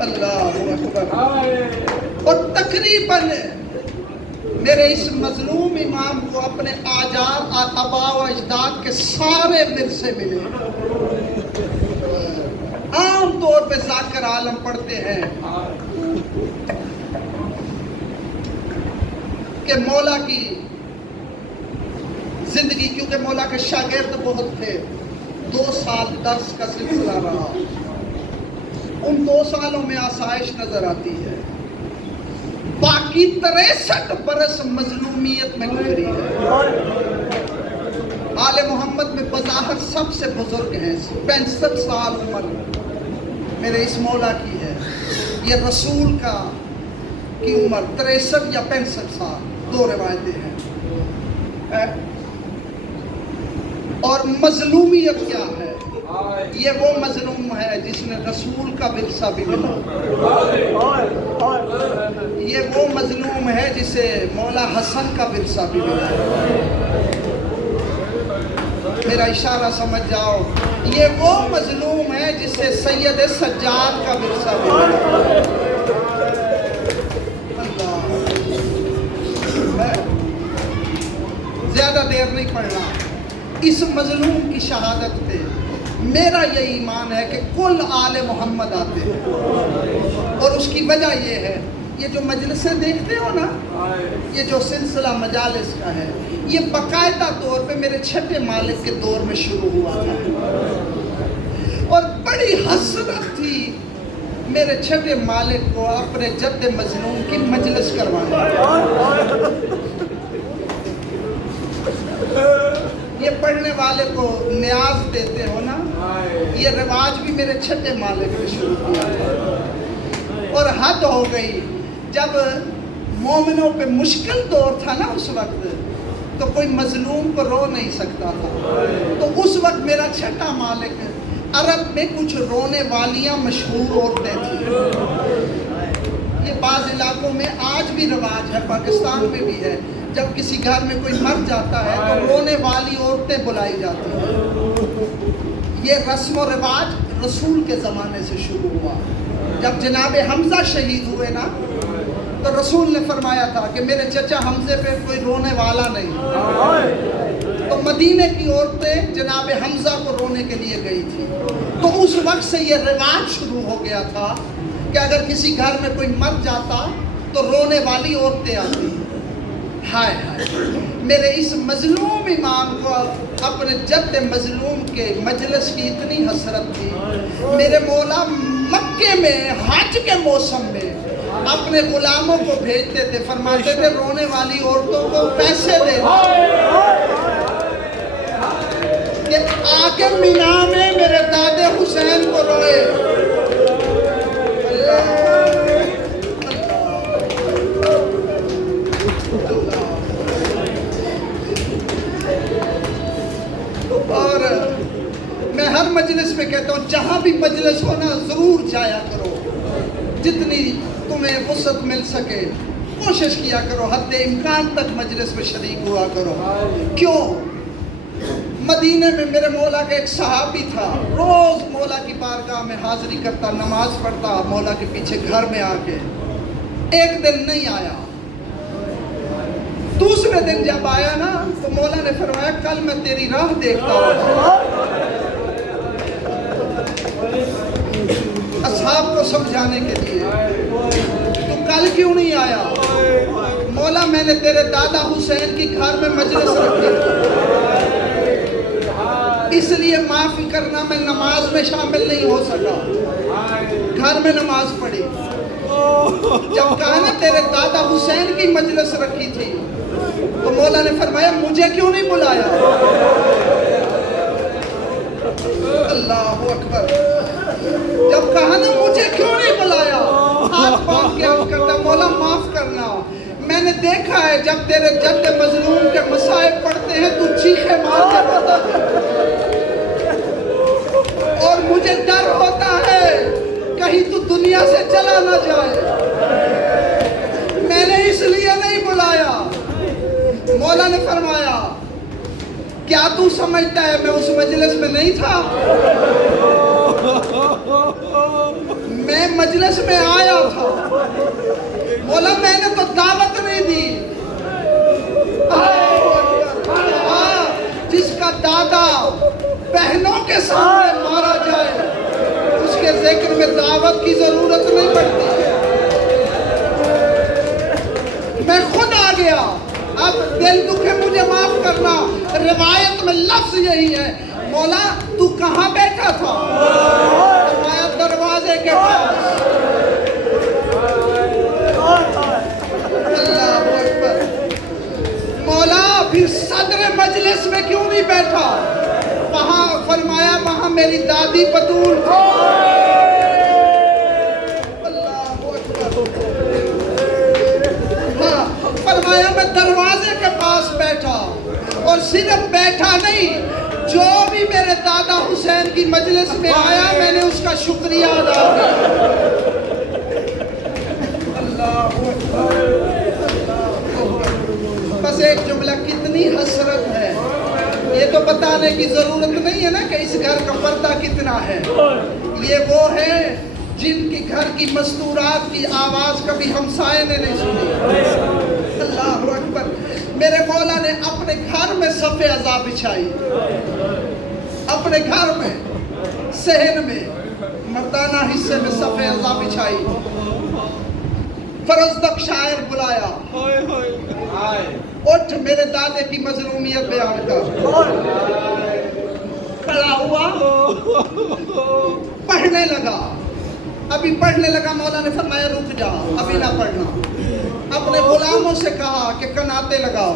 اللہ اکبر۔ اور تقریباً میرے اس مظلوم امام کو اپنے آجاد آباء و اجداد کے سارے ورثے ملے۔ عام طور پہ ذاکر عالم پڑھتے ہیں کہ مولا کی زندگی، کیونکہ مولا کے شاگرد بہت تھے، 2 سال درس کا سلسلہ رہا، ان 2 سالوں میں آسائش نظر آتی ہے، باقی 63 برس مظلومیت میں گزری ہے۔ آل محمد میں بظاہر سب سے بزرگ ہیں، 65 سال عمر میرے اس مولا کی ہے، یہ رسول کی عمر 63 یا 65 سال، 2 روایتیں ہیں۔ اور مظلومیت کیا ہے؟ یہ وہ مظلوم ہے جس نے رسول کا ورثہ بھی ملا، یہ وہ مظلوم ہے جسے مولا حسن کا ورثہ بھی ملا۔ میرا اشارہ سمجھ جاؤ، یہ وہ مظلوم ہے جسے سید سجاد کا ورثہ بھی ملا۔ زیادہ دیر نہیں پڑھنا، اس مظلوم کی شہادت پہ میرا یہ ایمان ہے کہ کل آل محمد آتے ہیں، اور اس کی وجہ یہ ہے، یہ جو مجلسیں دیکھتے ہو نا، یہ جو سلسلہ مجالس کا ہے، یہ باقاعدہ طور پہ میرے چھٹے مالک کے دور میں شروع ہوا تھا، اور بڑی حسرت تھی میرے چھٹے مالک کو اپنے جد مظلوم کی مجلس کروانے۔ یہ پڑھنے والے کو نیاز دیتے ہو نا، یہ رواج بھی میرے چھٹے مالک نے شروع کیا تھا، اور حد ہو گئی جب مومنوں پہ مشکل دور تھا نا اس وقت، تو کوئی مظلوم کو رو نہیں سکتا تھا، تو اس وقت میرا چھٹا مالک، عرب میں کچھ رونے والیاں مشہور عورتیں تھیں، یہ بعض علاقوں میں آج بھی رواج ہے، پاکستان میں بھی ہے، جب کسی گھر میں کوئی مر جاتا ہے تو رونے والی عورتیں بلائی جاتی ہیں۔ یہ رسم و رواج رسول کے زمانے سے شروع ہوا۔ جب جناب حمزہ شہید ہوئے نا، تو رسول نے فرمایا تھا کہ میرے چچا حمزے پہ کوئی رونے والا نہیں، تو مدینے کی عورتیں جناب حمزہ کو رونے کے لیے گئی تھی، تو اس وقت سے یہ رواج شروع ہو گیا تھا کہ اگر کسی گھر میں کوئی مر جاتا تو رونے والی عورتیں آتی۔ ہائے ہائے، میرے اس مظلوم امام کو اپنے جد مظلوم کے مجلس کی اتنی حسرت تھی، میرے مولا مکے میں حج کے موسم میں اپنے غلاموں کو بھیجتے تھے، فرماتے تھے رونے والی عورتوں کو پیسے دے کہ آ کے مینا میں میرے دادے حسین کو روئے۔ اللہ کہتا ہوں جہاں بھی مجلس ہونا ضرور جایا کرو، جتنی تمہیں وسعت مل سکے کوشش کیا کرو، حد امکان تک مجلس میں شریک ہوا کرو۔ کیوں؟ مدینے میں میرے مولا کا ایک صحابی تھا، روز مولا کی بارگاہ میں حاضری کرتا، نماز پڑھتا مولا کے پیچھے گھر میں آ کے۔ ایک دن نہیں آیا، دوسرے دن جب آیا نا تو مولا نے فرمایا کل میں تیری راہ دیکھتا ہوں۔ اصحاب کو سمجھانے کے لیے تو کل کیوں نہیں آیا؟ مولا میں نے تیرے دادا حسین کی گھر میں مجلس رکھی، اس لیے معافی کرنا میں نماز میں شامل نہیں ہو سکا، گھر میں نماز پڑھی۔ جب کہا نا تیرے دادا حسین کی مجلس رکھی تھی تو مولا نے فرمایا مجھے کیوں نہیں بلایا؟ اللہ اکبر۔ جب کہا نا مجھے کیوں نہیں بلایا، ہاتھ باندھ کے عرض کرتا مولا معاف کرنا، میں نے دیکھا ہے جب تیرے جد مظلوم کے مصائب پڑھتے ہیں تو چیخے مار کے پڑھتا ہے، اور مجھے ڈر ہوتا ہے کہیں تو دنیا سے چلا نہ جائے، میں نے اس لیے نہیں بلایا۔ مولا نے فرمایا کیا تو سمجھتا ہے میں اس مجلس میں نہیں تھا؟ میں مجلس میں آیا تھا، مولا میں نے تو دعوت نہیں دی۔ جس کا دادا بہنوں کے سامنے مارا جائے اس کے ذکر میں دعوت کی ضرورت نہیں پڑتی۔ میں خود آ گیا، اب دل دکھے مجھے معاف کرنا۔ روایت میں لفظ یہی ہے، مولا تو کہاں بیٹھا تھا؟ فرمایا دروازے کے پاس۔ اللہ اکبر۔ مولا پھر صدر مجلس میں کیوں نہیں بیٹھا؟ وہاں فرمایا وہاں میری دادی بطول تھی۔ اللہ اکبر۔ فرمایا میں دروازے کے پاس بیٹھا، اور صرف بیٹھا نہیں، جو بھی میرے دادا حسین کی مجلس میں آیا میں نے اس کا شکریہ ادا کیا۔ اللہ اکبر۔ بس ایک جملہ، کتنی حسرت ہے، یہ تو بتانے کی ضرورت نہیں ہے نا کہ اس گھر کا پردہ کتنا ہے۔ یہ وہ ہے جن کی گھر کی مستورات کی آواز کبھی ہمسائے نے نہیں سنی۔ اللہ اکبر۔ میرے مولا نے اپنے گھر میں صف عزا بچھائی، اپنے گھر میں صحن میں مردانہ حصے میں صف عزا بچھائی۔ فرزدق شاعر بلایا، اٹھ میرے دادے کی مظلومیت بیان کر۔ کھڑا ہوا، پڑھنے لگا۔ ابھی پڑھنے لگا مولا نے فرمایا رک جا، ابھی نہ پڑھنا۔ اپنے غلاموں سے کہا کہ کناتے لگاؤ،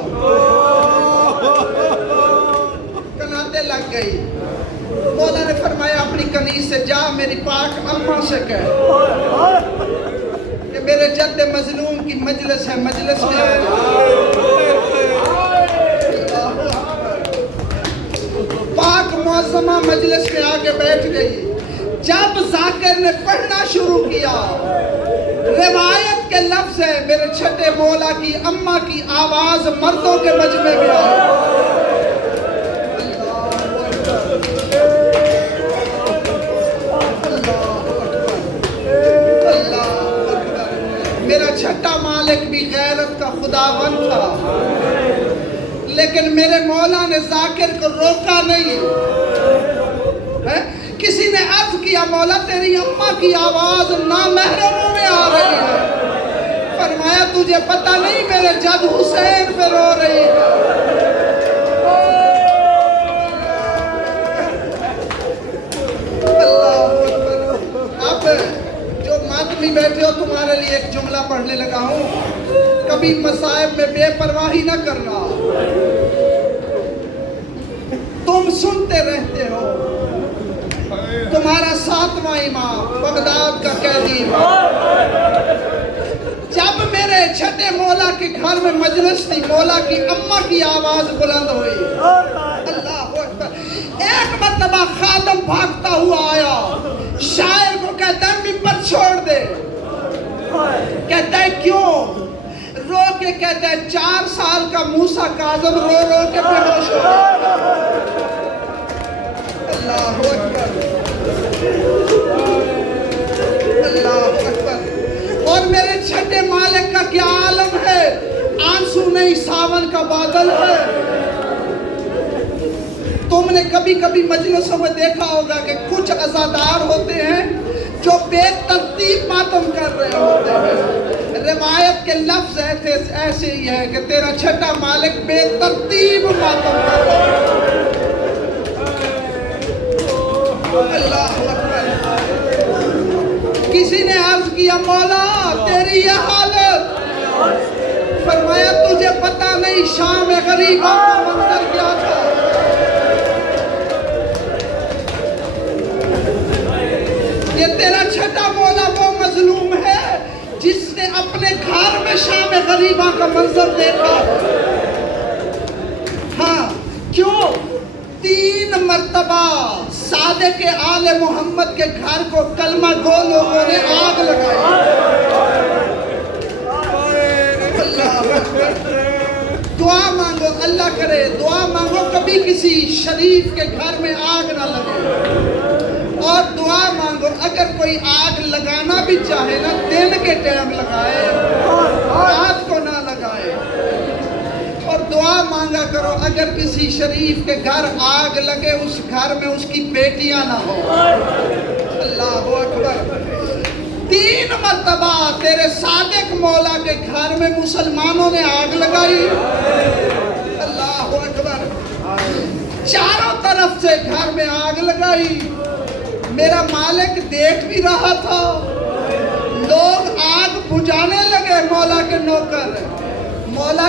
کناتے لگ گئی۔ مولا نے فرمایا اپنی کنیز سے جا میری پاک اماں سے کہہ کہ میرے جد مظلوم کی مجلس ہے، مجلس میں پاک معظمہ مجلس میں آ کے بیٹھ گئی۔ جب ذاکر نے پڑھنا شروع کیا، روایت کے لفظ ہے میرے چھٹے مولا کی اماں کی آواز مردوں کے مجمع میں آئی۔ میرا چھٹا مالک بھی غیرت کا خداوند تھا، لیکن میرے مولا نے ذاکر کو روکا نہیں۔ کسی نے عرض کیا مولا تیری اماں کی آواز نامحرموں میں آ رہی ہے۔ فرمایا تجھے پتہ نہیں میرے جد حسین پہ رو رہی ہے۔ اللہ اکبر۔ اب جو ماتمی بیٹھے ہو تمہارے لیے ایک جملہ پڑھنے لگا ہوں، کبھی مصائب میں بے پرواہی نہ کرنا۔ تم سنتے رہتے ہو، تمہارا 7واں امام بغداد کا قیدی، جب میرے چھٹے مولا کے گھر میں مجلس تھی، مولا کی اماں کی آواز بلند ہوئی۔ اللہ اکبر۔ ایک مرتبہ مرتبہ خادم بھاگتا ہوا آیا، شاعر کو کہتا ہے ممبر چھوڑ دے، کہتا ہے کیوں؟ رو کے کہتا ہے 4 سال کا موسیٰ کاظم رو رو کے بے ہوش ہو گیا۔ اللہ اکبر، اللہ اکبر۔ اور میرے چھٹے مالک کا کیا عالم ہے، آنسو نہیں ساون کا بادل ہے۔ تم نے کبھی کبھی مجلسوں میں دیکھا ہوگا کہ کچھ عزادار ہوتے ہیں جو بے ترتیب ماتم کر رہے ہوتے ہیں۔ روایت کے لفظ ایسے ہی ہے کہ تیرا چھٹا مالک بے ترتیب ماتم کر رہا ہے۔ اللہ اکبر۔ کسی نے عرض کیا مولا تیری یہ حالت، فرمایا تجھے پتہ نہیں شام غریبہ کا منظر کیا تھا۔ یہ تیرا چھٹا مولا وہ مظلوم ہے جس نے اپنے گھر میں شام غریبہ کا منظر دیکھا۔ ہاں کیوں؟ 3 مرتبہ صادق آل محمد کے گھر کو کلمہ گو لوگوں نے آگ لگائی۔ اللہ اکبر۔ دعا مانگو، اللہ کرے دعا مانگو کبھی کسی شریف کے گھر میں آگ نہ لگے، اور دعا مانگو اگر کوئی آگ لگانا بھی چاہے نا دن کے ٹائم لگائے، رات کو نہ لگائے۔ اور دعا مانگا کرو اگر کسی شریف کے گھر آگ لگے اس گھر میں اس کی بیٹیاں نہ ہو۔ اللہ اکبر۔ 3 مرتبہ تیرے صادق مولا کے گھر میں مسلمانوں نے آگ لگائی۔ اللہ اکبر۔ چاروں طرف سے گھر میں آگ لگائی۔ میرا مالک دیکھ بھی رہا تھا، لوگ آگ بجھانے لگے۔ مولا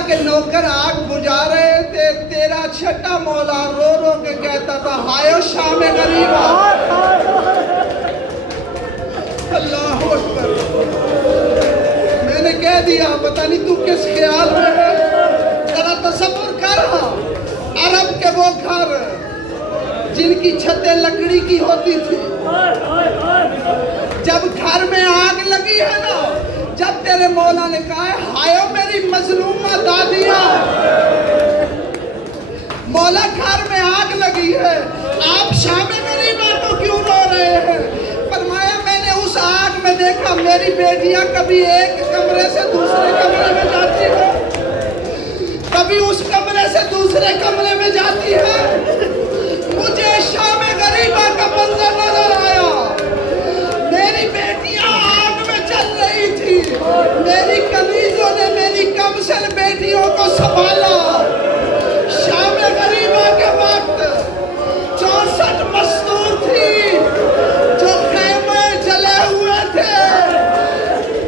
کے نوکر آگ بجھا رہے تھے، تیرا چھٹا مولا رو رو کے کہتا تھا ہائے شام غریبہ۔ اللہ اکبر۔ میں نے کہہ دیا پتہ نہیں تو کس خیال میں ہے، ذرا تصور کر، عرب کے وہ گھر جن کی چھتیں لکڑی کی ہوتی تھی، جب گھر میں آگ لگی ہے نا، جب تیرے مولا نے کہا ہے ہائے میری مظلومہ دادیاں، مولا گھر میں آگ لگی ہے، آپ شام غریبہ کو کیوں رو رہے ہیں؟ فرمایا میں نے اس آگ میں دیکھا میری بیٹیاں کبھی ایک کمرے سے دوسرے کمرے میں جاتی ہیں، کبھی اس کمرے سے دوسرے کمرے میں جاتی ہیں۔ مجھے شام غریبہ کا منظر نظر آیا، میری بیٹیاں آگ میں چل رہی تھی، میری کنیزوں نے میری کمسن بیٹیوں کو سنبھالا۔ شام غریبہ کے وقت 64 مزدور تھی جو خیمے جلے ہوئے تھے،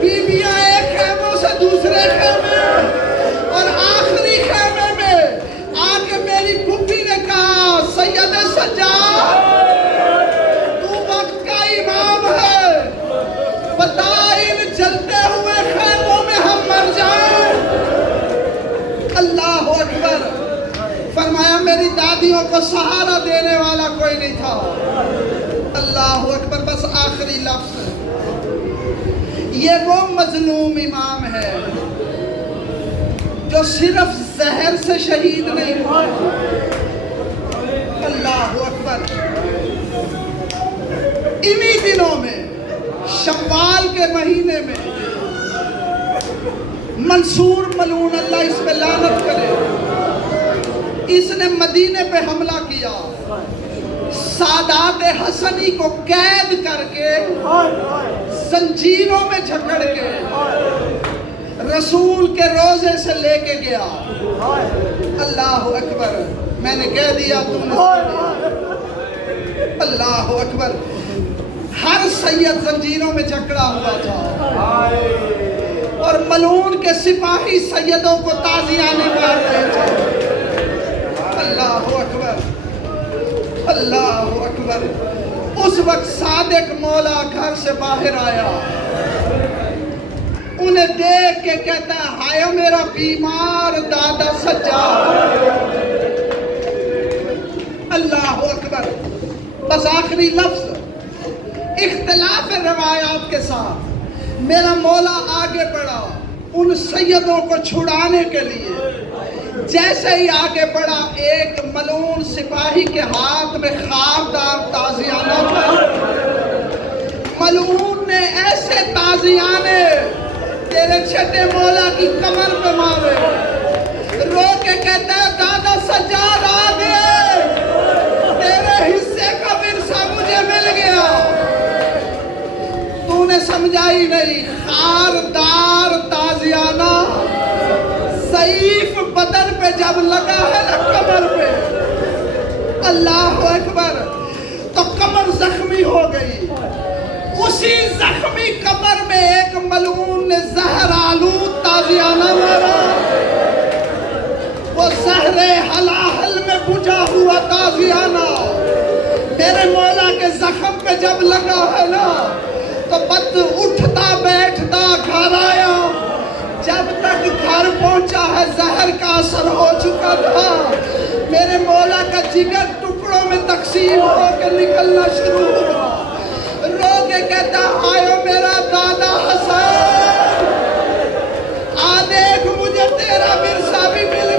بیویاں ایک خیموں سے دوسرے خیمے، اور آخری خیمے میں آ کے میری پھوپھی نے کہا سید سجاد تو وقت کا امام ہے، بتا ان جلتے ہوئے خیموں میں ہم مر جائیں۔ اللہ اکبر۔ فرمایا میری دادیوں کو سہارا دینے والا کوئی نہیں تھا۔ اللہ اکبر۔ بس آخری لفظ، یہ وہ مظلوم امام ہے جو صرف زہر سے شہید نہیں ہوا۔ اللہ اکبر۔ انہی دنوں میں شوال کے مہینے میں منصور ملعون اللہ اس پہ لعنت کرے، اس نے مدینے پہ حملہ کیا، سادات حسنی کو قید کر کے زنجیروں میں جھکڑ کے رسول کے روزے سے لے کے گیا۔ اللہ اکبر۔ میں نے کہہ دیا تم نے اللہ اکبر۔ ہر سید زنجیروں میں جکڑا ہوا تھا اور ملعون کے سپاہی سیدوں کو تازیانے مار رہے تھے۔ اللہ اکبر، اللہ اکبر۔ اس وقت صادق مولا گھر سے باہر آیا، انہیں دیکھ کے کہتا ہے ہائے میرا بیمار دادا سجاد۔ اللہ اکبر۔ بس آخری لفظ اختلاف روایات کے ساتھ میرا مولا آگے بڑھا ان سیدوں کو چھڑانے کے لیے. جیسے ہی آگے بڑھا ایک ملعون سپاہی کے ہاتھ میں خاردار تازیانہ تھا. ملعون نے ایسے تازیانے تیرے چھٹے مولا کی کمر پہ مارے. رو کے کہتا ہے دادا سجاد آ گئے, تیرے حصے کا ورثہ مجھے مل گیا. تو نے سمجھا ہی نہیں. خاردار تازیانہ ضعیف بدن پہ جب لگا ہے نا کمر پہ, اللہ اکبر, تو کمر زخمی ہو گئی. اسی زخمی کمر میں ایک ملعون نے زہر آلود تازیانہ مارا. وہ زہر حلاحل میں بجھا ہوا تازیانہ میرے مولا کے زخم پہ جب لگا ہے نا, تو بد اٹھتا بیٹھتا گھر آیا. جب تک گھر پہنچا ہے زہر کا اثر ہو چکا تھا. میرے مولا کا جگر ٹکڑوں میں تقسیم ہو کے نکلنا شروع ہوا. رو کے کہتا آئے میرا دادا حسن, آ دیکھ مجھے تیرا ورثہ بھی ملا.